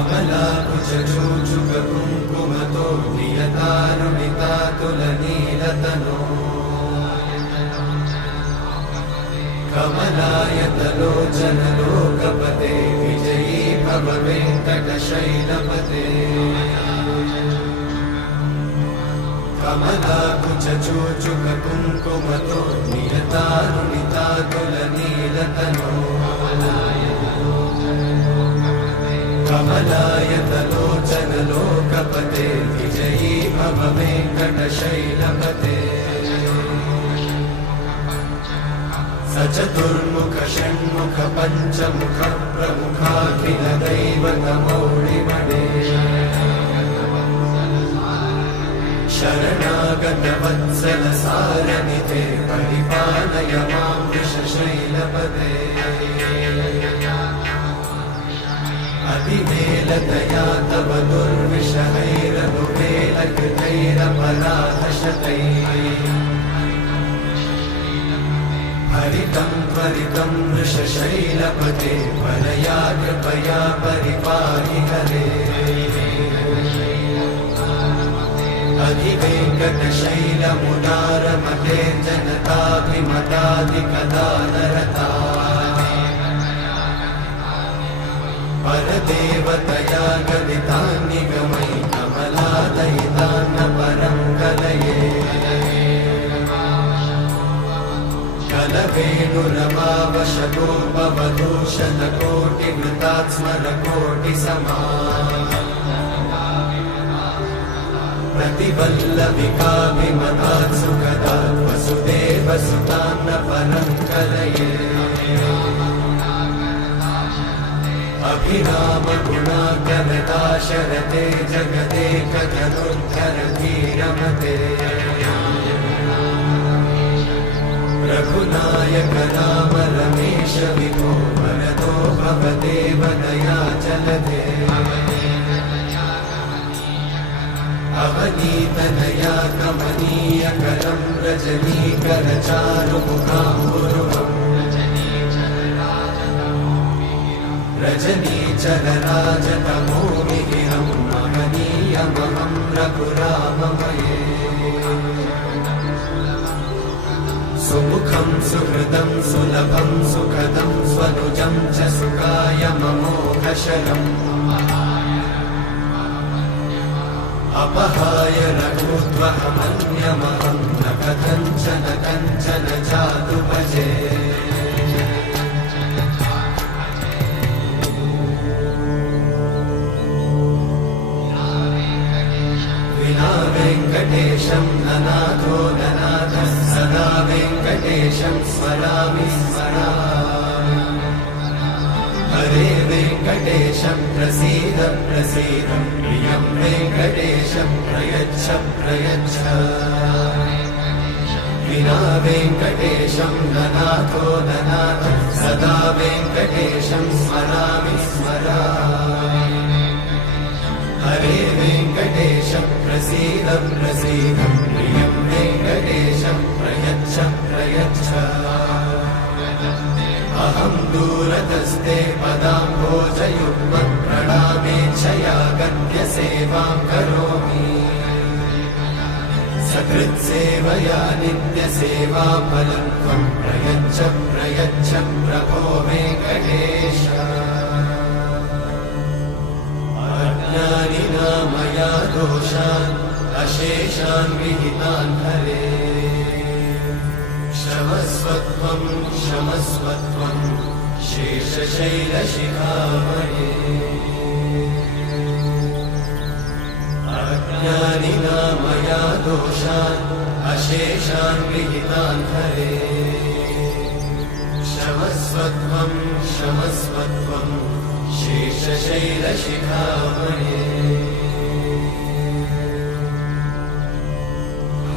कमलाकुचूचुककुङ्कुमतो नियतानुमितातुलनीलतनो कमलायतलोचनलोकपते विजयी भव वेङ्कटशैलपते कमलाकुचूचुककुङ्कुमतो नियतानुमितातुलनीलतनो कमलायतलोचनलोकपते विजयी भव वेङ्कटशैलपते सचतुर्मुख षण्मुख पञ्चमुख प्रमुखाखिल दैवतमौळिमणे शरणागत वत्सल सारनिधे परिपालय मां वृषशैलपते अतिवेलतया तव दुर्विषहैरनुवेलकृतैरपराधशतैः हरितं त्वरितं वृषशैलपते परया कृपया परिपाहि हरे अधिवेङ्कटशैलमुदारमते जनताभिमताधिकदानरता परदेवतया गदितान्निगमैः कमलादयितान्न परं कलये कलवेणुरवावशतोपवधूशतकोटिवृतात् स्मरकोटिसमा प्रतिवल्लविकाभिमतात् सुखदात् वसुदेवसुतान्न परं कलये अभिरामगुणाकरदाशरथे जगदेकधनुर्धरधीरमते रघुनायक राम रमेश विभो वरदो भवदेव दयाचलधे अवनीतनया कमनीयकरं रजनीकरचारुमुखाम्बुरुहम् रजनीचरराजतमोमिहिरं महनीयमहं रघुराममये सुमुखं सुहृदं सुलभं सुखदं स्वनुजं च सुखायममोघशरम् अपहाय रघुत्वहमन्यमहं न कथञ्चन कञ्चन जातु भजे विना वेङ्कटेशं ननाथो ननाथः सदा वेङ्कटेशं स्मरामि स्मरामि हरे वेङ्कटेशं प्रसीद प्रसीद प्रियं वेङ्कटेशं प्रयच्छ प्रयच्छ विना वेङ्कटेशं ननाथो ननाथः सदा वेङ्कटेशं स्मरामि स्मरामि हरे वेङ्कटेशं प्रसीद प्रसीद प्रियं वेङ्कटेशं प्रयच्छ प्रयच्छ अहं दूरतस्ते पदाम्भोजयुग्मं प्रणामेच्छया गद्य सेवां करोमि सकृत्सेवया नित्यसेवाफलं त्वं प्रयच्छ प्रयच्छ प्रभो वेङ्कटेश अज्ञानिना मया दोषान् अशेषान् विहितान् हरे क्षमस्वत्वं क्षमस्वत्वं शेषशैलशिखामणे अज्ञानिना मया दोषान् अशेषान् विहितान् हरे क्षमस्वत्वं क्षमस्वत्वं शेषशैलशिखामणे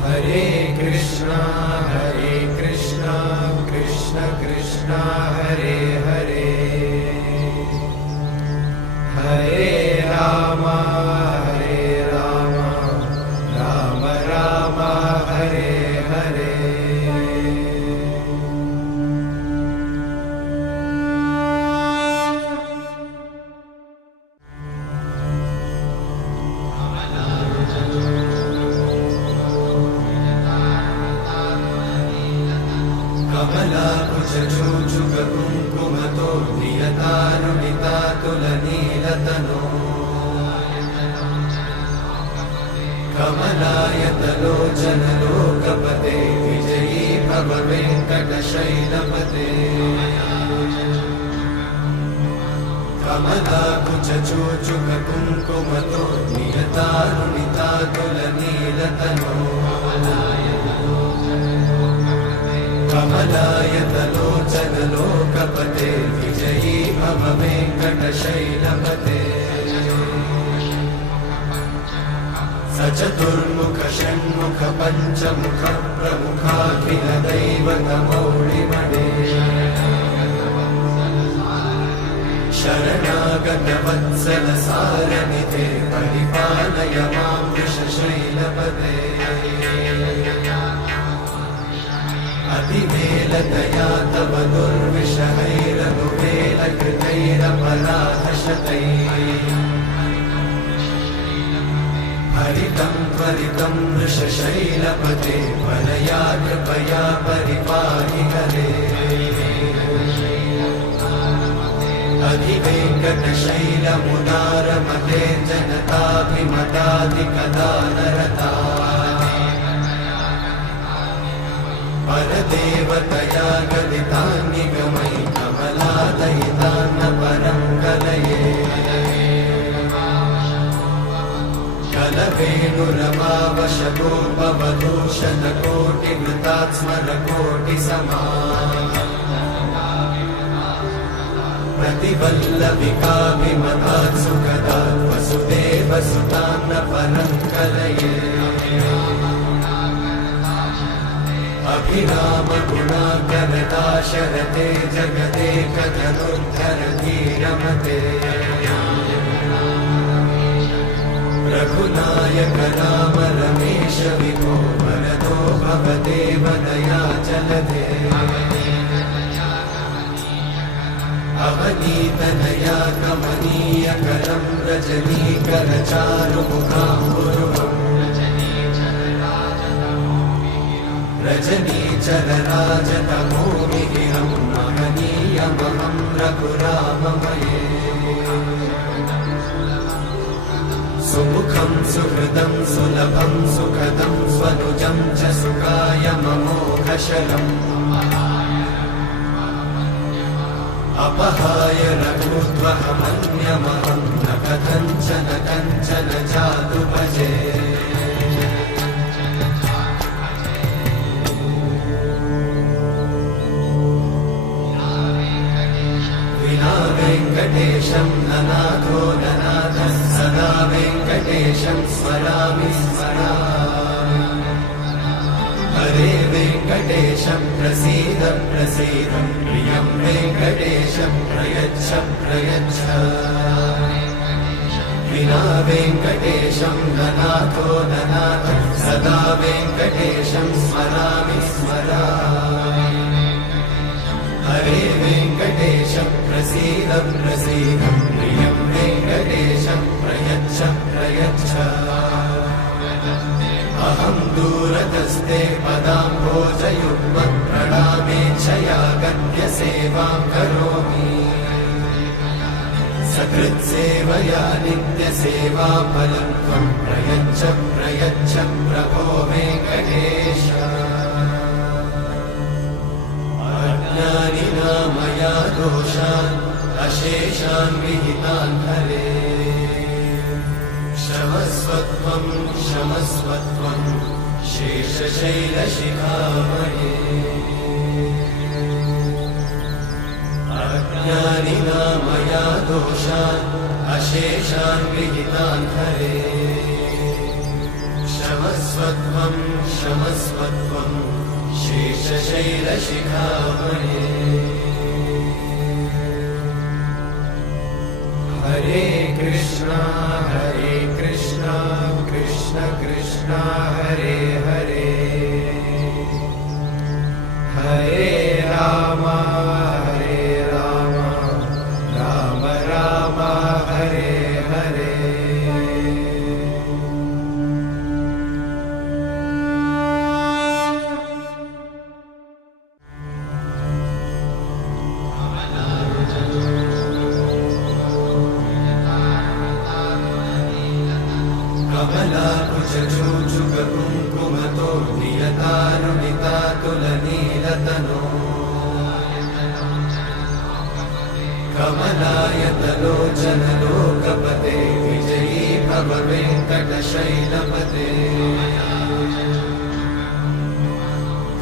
हरे कृष्णा कृष्ण कृष्ण हरे हरे हरे राम राम राम हरे हरे ललितारुणितातुलनीलतनो कमलायतलोचनलोकपते विजयी भव वेङ्कटशैलपते कमलाकुचूचुककुङ्कुमतो नियतारुणितातुलनीलतनो कमलायतलोचनलोकपते विजयी भव वेङ्कटशैलपते सचतुर्मुख षण्मुख पञ्चमुख प्रमुखाखिल दैवतमौलिमणे शरणागत वत्सल सारनिधे परिपालय मां वृषशैलपते अतिवेलतया तव दुर्विषहैरनुवेलकृतैरपराधशतैः हरितं त्वरितं वृषशैलपते वरया कृपया परिपाहि हरे अधिवेङ्कटशैलमुदारमते जनताभिमताधिकदानरता परदेवतया गदितान्निगमयि कमलादयितान्न परं कलये कलवेणुरमावशतोपवधूषणकोटिवृतात् स्मरकोटिसमा प्रतिवल्लविकाभिमतात् सुखदात् वसुदेवसुतान्न परं कलये अभिरामगुणाकरदाशरथे जगदेकधनुर्धरधीरमते रघुनायक राम रमेश विभो वरदो भवदेव दयाचलधे अवनीतनया कमनीयकरं रजनीकरचारुमुखाम्बुरुहम् रजनीचरराजतमोमिहिरं महनीयमहं रघुराममये सुमुखं सुहृदं सुलभं सुखदं स्वनुजं च सुखायममोघशलम् अपहाय रघुत्वहमन्यमहं न कथञ्चन कञ्चन जातु भजे विना वेङ्कटेशं ननाथो ननाथः सदा वेङ्कटेशं स्मरामि स्मरामि हरे वेङ्कटेशं प्रसीद प्रसीद प्रियं वेङ्कटेशं प्रयच्छ प्रयच्छ विना वेङ्कटेशं ननाथो ननाथः सदा वेङ्कटेशं स्मरामि स्मरामि हरे वेङ्कटेशं प्रसीद प्रसीद प्रियं वेङ्कटेशं प्रयच्छ प्रयच्छ अहं दूरतस्ते पदाम्भोजयुग्मं प्रणामेच्छया गद्य सेवां करोमि सकृत्सेवया नित्यसेवाफलं त्वं प्रयच्छ प्रयच्छ प्रभो वेङ्कटेश अज्ञानिना मया दोषान् अशेषान् विहितान् हरे क्षमस्वत्वं क्षमस्वत्वं शेषशैलशिखामणे अज्ञानिना मया दोषान् अशेषान् विहितान् हरे क्षमस्वत्वं क्षमस्वत्वं शेषशैलशिखामणे हरे कृष्णा कृष्ण कृष्ण हरे हरे हरे राम राम राम हरे हरे कमलाकुचूचुककुङ्कुमतो नियतानुनितातुलनीलतनो कमलायतलोचनलोकपते विजयी भव वेङ्कटशैलपते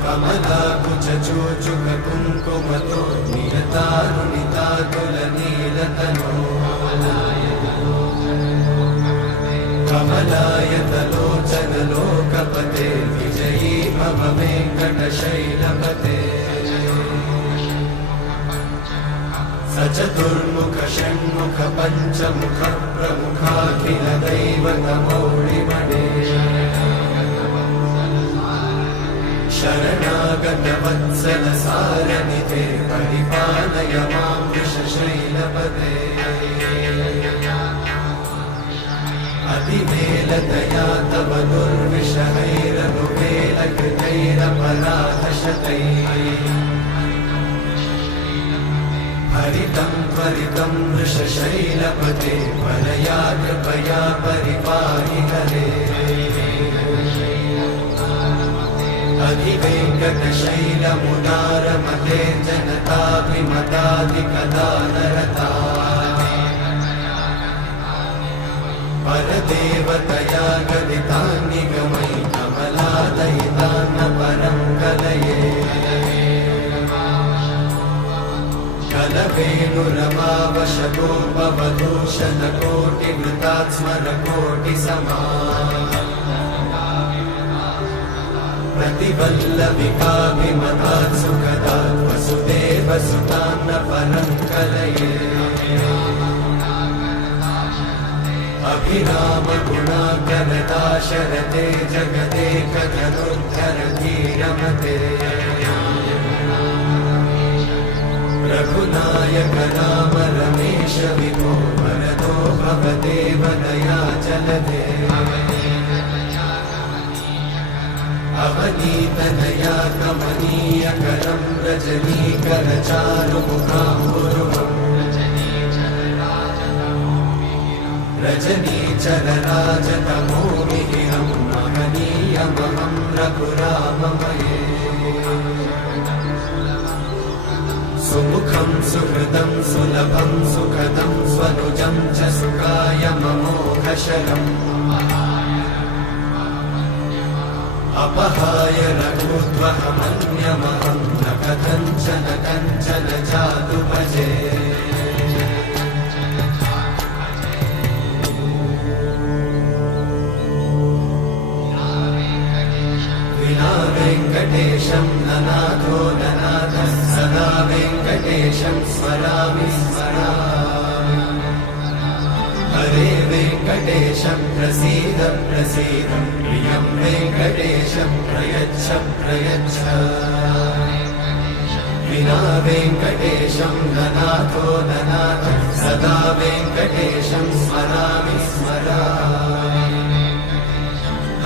कमलाकुचूचुककुङ्कुमतो नियतानुनितातुलनीलतनो कमलायतलोचनलोकपते विजयी भव वेङ्कटशैलपते सचतुर्मुख षण्मुख पञ्चमुख प्रमुखाखिल दैवतमौळिमणे शरणागत वत्सल सारनिधे परिपालय मां वृषशैलपते अतिवेलतया तव दुर्विषहैरनुवेलकृतैरपराधशतैः हरितं त्वरितं वृषशैलपते परया कृपया परिपाहि हरे अधिवेङ्कटशैलमुदारमते जनताभिमताधिकदानरता परदेवतया गदितान्निगमयि कमलादयितान्न परं कलये कलवेणुरमावशतोपवधूषणकोटिवृतात् स्मरकोटिसमा प्रतिवल्लविकाभिमतात् सुखदात् वसुदेवसुतान्न परं कलये अभिरामगुणाकरदाशरथे जगदेकधनुर्धरधीरमते रघुनायक राम रमेश विभो वरदो भवदेव दयाचलधे अवनीतनया कमनीयकरं रजनीकरचारुमुखाम्बुरुहम् रजनीचरराजतमोमिहिरं महनीयमहं रघुराममये सुमुखं सुहृदं सुलभं सुखदं स्वनुजं च सुखायममोघशरम् अपहाय रघुत्वहमन्यमहं न कथञ्चन कञ्चन जातु भजे विना वेङ्कटेशं ननाथो ननाथः सदा वेङ्कटेशं स्मरामि स्मरामि हरे वेङ्कटेशं प्रसीद प्रसीद प्रियं वेङ्कटेशं प्रयच्छ प्रयच्छ विना वेङ्कटेशं ननाथो ननाथः सदा वेङ्कटेशं स्मरामि स्मरामि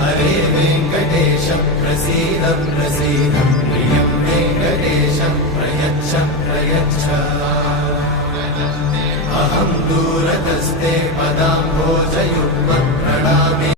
हरे वेङ्कटेशं प्रसीद प्रसीद प्रियं वेङ्कटेशं प्रयच्छ प्रयच्छ अहं दूरतस्ते पदाम्भोजयुक्तं